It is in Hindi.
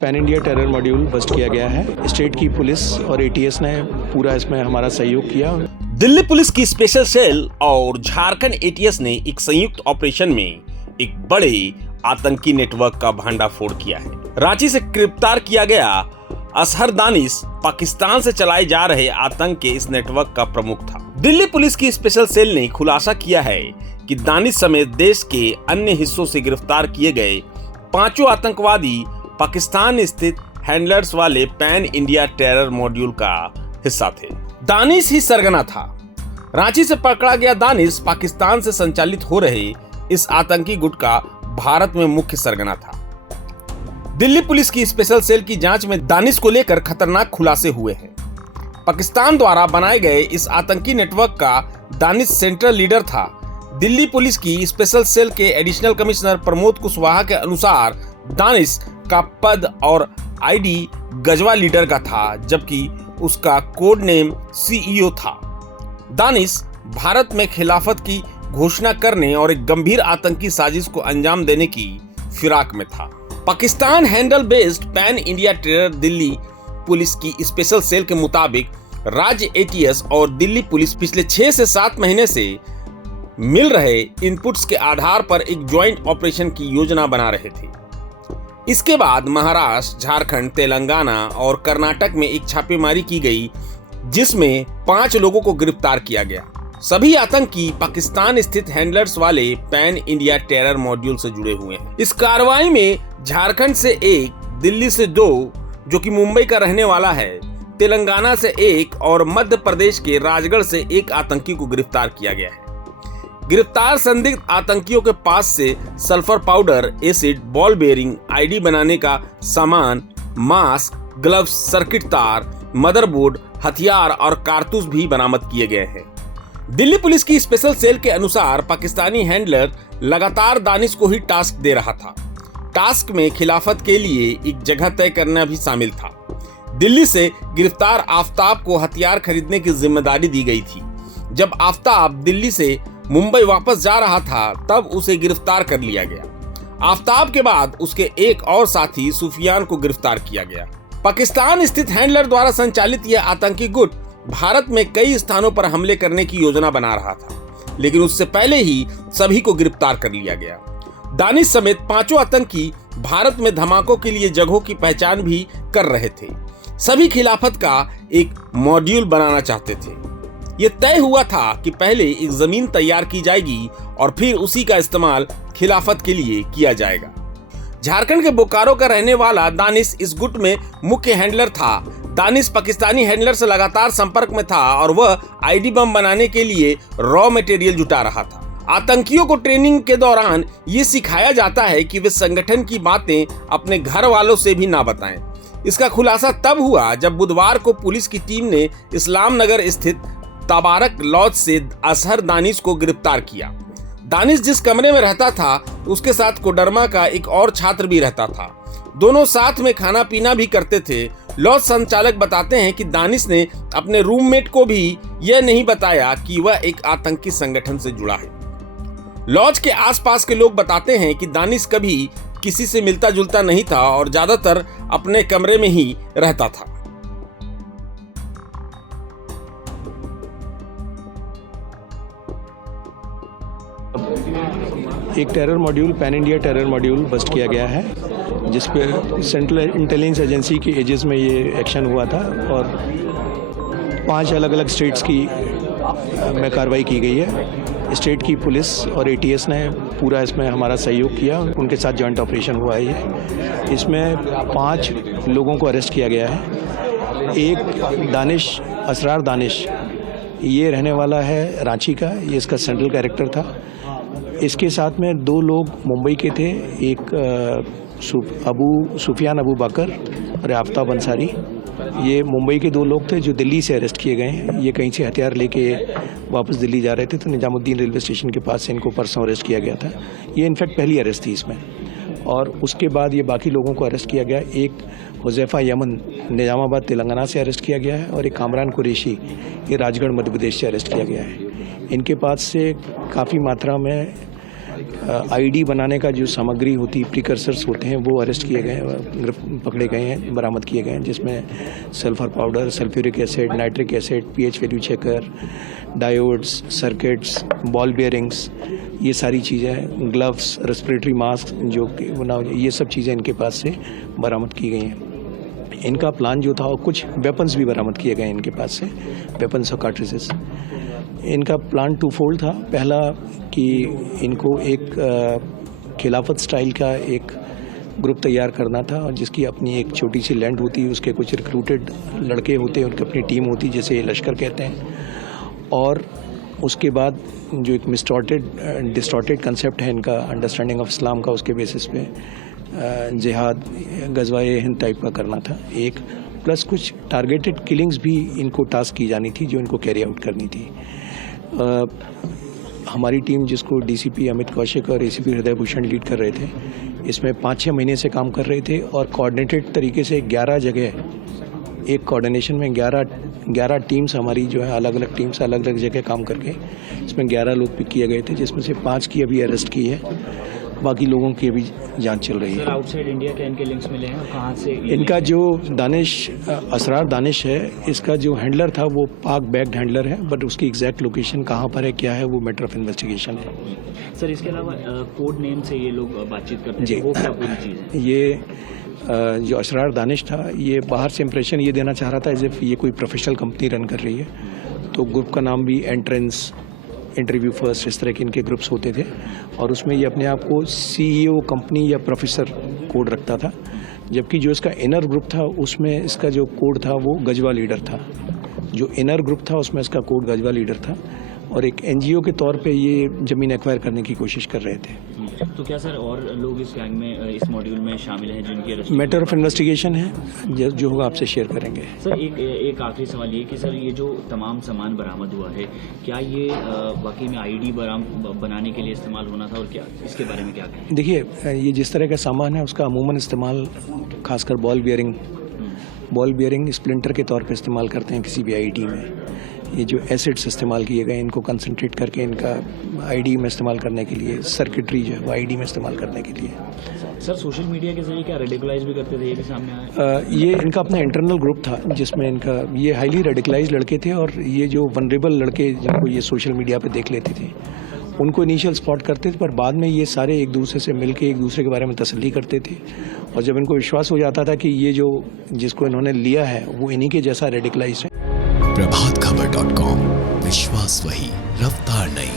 Pan India terror module bust किया गया है। स्टेट की पुलिस और एटीएस ने पूरा इसमें हमारा सहयोग किया। दिल्ली पुलिस की स्पेशल सेल और झारखंड एटीएस ने एक संयुक्त ऑपरेशन में एक बड़े आतंकी नेटवर्क का भांडाफोड़ किया है। रांची से गिरफ्तार किया गया असहर दानिश पाकिस्तान से चलाए जा रहे आतंक के इस नेटवर्क का प्रमुख था। दिल्ली पुलिस की स्पेशल सेल ने खुलासा किया है कि दानिश समेत देश के अन्य हिस्सों से गिरफ्तार किए गए 5 आतंकवादी पाकिस्तान स्थित हैंडलर्स वाले पैन इंडिया टेरर मॉड्यूल का हिस्सा थे। दानिश ही सरगना था। रांची से पकड़ा गया दानिश पाकिस्तान से संचालित हो रहे इस आतंकी गुट का भारत में मुख्य सरगना था। दिल्ली पुलिस की स्पेशल सेल की जांच में दानिश को लेकर खतरनाक खुलासे हुए हैं। पाकिस्तान द्वारा बनाए गए इस आतंकी नेटवर्क का दानिश सेंट्रल लीडर था। दिल्ली पुलिस की स्पेशल सेल के एडिशनल कमिश्नर प्रमोद कुशवाहा के अनुसार दानिश का पद और आईडी गजवा लीडर का था, जबकि उसका कोड नेम सीईओ था। दानिश भारत में खिलाफत की घोषणा करने और एक गंभीर आतंकी साजिश को अंजाम देने की फिराक में था। Pakistan handle based pan India terror Delhi police की स्पेशल सेल के मुताबिक राज्य एटीएस और दिल्ली पुलिस पिछले 6 से 7 महीने से मिल रहे इनपुट्स के आधार पर एक ज्वाइंट ऑपरेशन की योजना बना रहे थे। इसके बाद महाराष्ट्र, झारखंड, तेलंगाना और कर्नाटक में एक छापेमारी की गई, जिसमें 5 लोगों को गिरफ्तार किया गया। सभी आतंकी पाकिस्तान स्थित हैंडलर्स वाले पैन इंडिया टेरर मॉड्यूल से जुड़े हुए हैं। इस कार्रवाई में झारखंड से 1, दिल्ली से 2 जो कि मुंबई का रहने वाला है, तेलंगाना से 1 और मध्य प्रदेश के राजगढ़ से 1 आतंकी को गिरफ्तार किया गया है। गिरफ्तार संदिग्ध आतंकियों के पास से sulphur powder, acid, ball bearing, ID बनाने का सामान, मास्क, ग्लव्स, सर्किट तार, मदरबोर्ड, हथियार और कारतूस भी बरामद किए गए हैं। दिल्ली पुलिस की स्पेशल सेल के अनुसार पाकिस्तानी हैंडलर लगातार दानिश को ही टास्क दे रहा था। टास्क में खिलाफत के लिए एक जगह तय करना भी शामिल था। दिल्ली से गिरफ्तार आफताब को हथियार खरीदने की जिम्मेदारी दी गई थी। जब आफताब दिल्ली से मुंबई वापस जा रहा था, तब उसे गिरफ्तार कर लिया गया। आफताब के बाद उसके एक और साथी सुफियान को गिरफ्तार किया गया। पाकिस्तान स्थित हैंडलर द्वारा संचालित यह आतंकी गुट भारत में कई स्थानों पर हमले करने की योजना बना रहा था, लेकिन उससे पहले ही सभी को गिरफ्तार कर लिया गया। दानिश समेत 5 आतंकी भारत में धमाकों के लिए जगहों की पहचान भी कर रहे थे। सभी खिलाफत का एक मॉड्यूल बनाना चाहते थे। ये तय हुआ था कि पहले एक जमीन तैयार की जाएगी और फिर उसी का इस्तेमाल खिलाफत के लिए किया जाएगा। झारखंड के बोकारो का रहने वाला दानिश इस गुट में मुख्य हैंडलर था। दानिश पाकिस्तानी हैंडलर से लगातार संपर्क में था और वह आईडी बम बनाने के लिए रॉ मटेरियल जुटा रहा था। आतंकियों को ट्रेनिंग के दौरान ये सिखाया जाता है कि वे संगठन की बातें अपने घर वालों से भी ना बताएं। इसका खुलासा तब हुआ जब बुधवार को पुलिस की टीम ने इस्लाम नगर स्थित तबारक लॉज से असहर दानिश को गिरफ्तार किया। दानिश जिस कमरे में रहता था, उसके साथ कोडरमा का एक और छात्र भी रहता था। दोनों साथ में खाना पीना भी करते थे। लॉज संचालक बताते हैं कि दानिश ने अपने रूममेट को भी यह नहीं बताया कि वह एक आतंकी संगठन से जुड़ा है। लॉज के आसपास के लोग बताते हैं कि दानिश कभी किसी से मिलता जुलता नहीं था और ज्यादातर अपने कमरे में ही रहता था। एक terror module, pan India terror module bust किया गया है, जिस पे सेंट्रल इंटेलिजेंस एजेंसी के एजेस में ये एक्शन हुआ था और 5 अलग अलग स्टेट्स की में कार्रवाई की गई है। स्टेट की पुलिस और एटीएस ने पूरा इसमें हमारा सहयोग किया। उनके साथ जॉइंट ऑपरेशन हुआ है ये। इसमें 5 लोगों को अरेस्ट किया गया है। एक दानिश, असरार दानिश, ये रहने वाला है रांची का, ये इसका सेंट्रल कैरेक्टर था। इसके साथ में 2 लोग मुंबई के थे, एक सुफियान अबू बकर और आफताब अंसारी। ये मुंबई के 2 लोग थे जो दिल्ली से अरेस्ट किए गए हैं। ये कहीं से हथियार लेके वापस दिल्ली जा रहे थे, तो निजामुद्दीन रेलवे स्टेशन के पास से इनको परसों अरेस्ट किया गया था। ये इनफैक्ट पहली अरेस्ट थी इसमें। और उसके बाद ये बाकी लोगों को अरेस्ट किया गया। एक हुज़ैफा यमन निजामाबाद तेलंगाना से अरेस्ट किया गया है और एक कामरान कुरैशी ये राजगढ़ मध्य प्रदेश से अरेस्ट किया गया है। इनके पास से काफ़ी मात्रा में आईडी बनाने का जो सामग्री होती प्रिकर्सर्स होते हैं वो अरेस्ट किए गए, पकड़े गए हैं, बरामद किए गए हैं, जिसमें sulphur powder, sulphuric acid, nitric acid, pH value checker, diodes, circuits, ball bearings, ये सारी चीज़ें, ग्लव्स, रेस्पिरेटरी मास्क जो कि बना, ये सब चीज़ें इनके पास से बरामद की गई हैं। इनका प्लान जो था, और कुछ वेपन्स भी बरामद किए गए इनके पास से, वेपन्स और कार्ट्रिजेस। इनका प्लान टू फोल्ड था। पहला कि इनको एक खिलाफत स्टाइल का एक ग्रुप तैयार करना था, और जिसकी अपनी एक छोटी सी लैंड होती है, उसके कुछ रिक्रूटेड लड़के होते हैं, उनकी अपनी टीम होती है, जैसे ये लश्कर कहते हैं। और उसके बाद जो एक डिस्टॉर्टेड कंसेप्ट है इनका, अंडरस्टैंडिंग ऑफ इस्लाम का, उसके बेसिस पे जिहाद, गज़वाए हिंद टाइप का करना था एक, प्लस कुछ टारगेटेड किलिंग्स भी इनको टास्क की जानी थी, जो इनको कैरी आउट करनी थी। हमारी टीम, जिसको डीसीपी अमित कौशिक और एसीपी हृदय भूषण लीड कर रहे थे, इसमें 5-6 महीने से काम कर रहे थे, और कोऑर्डिनेटेड तरीके से 11 जगह, एक कोऑर्डिनेशन में 11 टीम्स हमारी जो है, अलग अलग टीम्स अलग अलग जगह काम करके इसमें 11 लोग पिक किए गए थे, जिसमें से 5 की अभी अरेस्ट की है, बाकी लोगों की अभी जांच चल रही है। सर, आउटसाइड इंडिया के इनके लिंक्स मिले हैं, कहाँ से? इनका जो असरार दानिश है, इसका जो हैंडलर था वो पाक बैग्ड हैंडलर है, बट उसकी एग्जैक्ट लोकेशन कहाँ पर है, क्या है, वो मैटर ऑफ इन्वेस्टिगेशन है। सर, इसके अलावा कोड नेम से ये लोग बातचीत करते हैं, वो क्या पूरी चीज़ है? ये जो असरार दानिश था, ये बाहर से इंप्रेशन ये देना चाह रहा था एज इफ ये कोई प्रोफेशनल कंपनी रन कर रही है, तो ग्रुप का नाम भी एंट्रेंस, इंटरव्यू फर्स्ट, इस तरह के इनके ग्रुप्स होते थे, और उसमें ये अपने आप को सीईओ कंपनी या प्रोफेसर कोड रखता था, जबकि जो इसका इनर ग्रुप था उसमें इसका जो कोड था वो गजवा लीडर था। जो इनर ग्रुप था उसमें इसका कोड गजवा लीडर था, और एक एनजीओ के तौर पे ये ज़मीन एक्वायर करने की कोशिश कर रहे थे। तो क्या सर और लोग इस गैंग में, इस मॉड्यूल में शामिल हैं जिनकी अरेस्ट? मैटर ऑफ इन्वेस्टिगेशन है, जो होगा आपसे शेयर करेंगे। सर, एक आखिरी सवाल ये कि सर, ये जो तमाम सामान बरामद हुआ है, क्या ये वाकई में आईडी बनाने के लिए इस्तेमाल होना था, और क्या इसके बारे में क्या कहें? देखिए, ये जिस तरह का सामान है उसका अमूमन इस्तेमाल खासकर बॉल बियरिंग स्प्लिंटर के तौर पे इस्तेमाल करते हैं किसी भी आईडी में। ये जो एसिड्स इस्तेमाल किए गए, इनको कंसंट्रेट करके इनका आईडी में इस्तेमाल करने के लिए, सर्किटरी जो है वो आईडी में इस्तेमाल करने के लिए। सर, सोशल मीडिया के जरिए क्या रेडिकलाइज भी करते थे, ये भी सामने आया? ये इनका अपना इंटरनल ग्रुप था, जिसमें इनका ये हाईली रेडिकलाइज लड़के थे, और ये जो वनरेबल लड़के जिनको ये सोशल मीडिया पे देख लेते थे, उनको इनिशियल स्पॉट करते थे, पर बाद में ये सारे एक दूसरे से मिलकर एक दूसरे के बारे में तसल्ली करते थे, और जब इनको विश्वास हो जाता था कि ये जो जिसको इन्होंने लिया है वो इन्हीं के जैसा रेडिकलाइज है। प्रभातखबर.com, विश्वास वही, रफ्तार नहीं।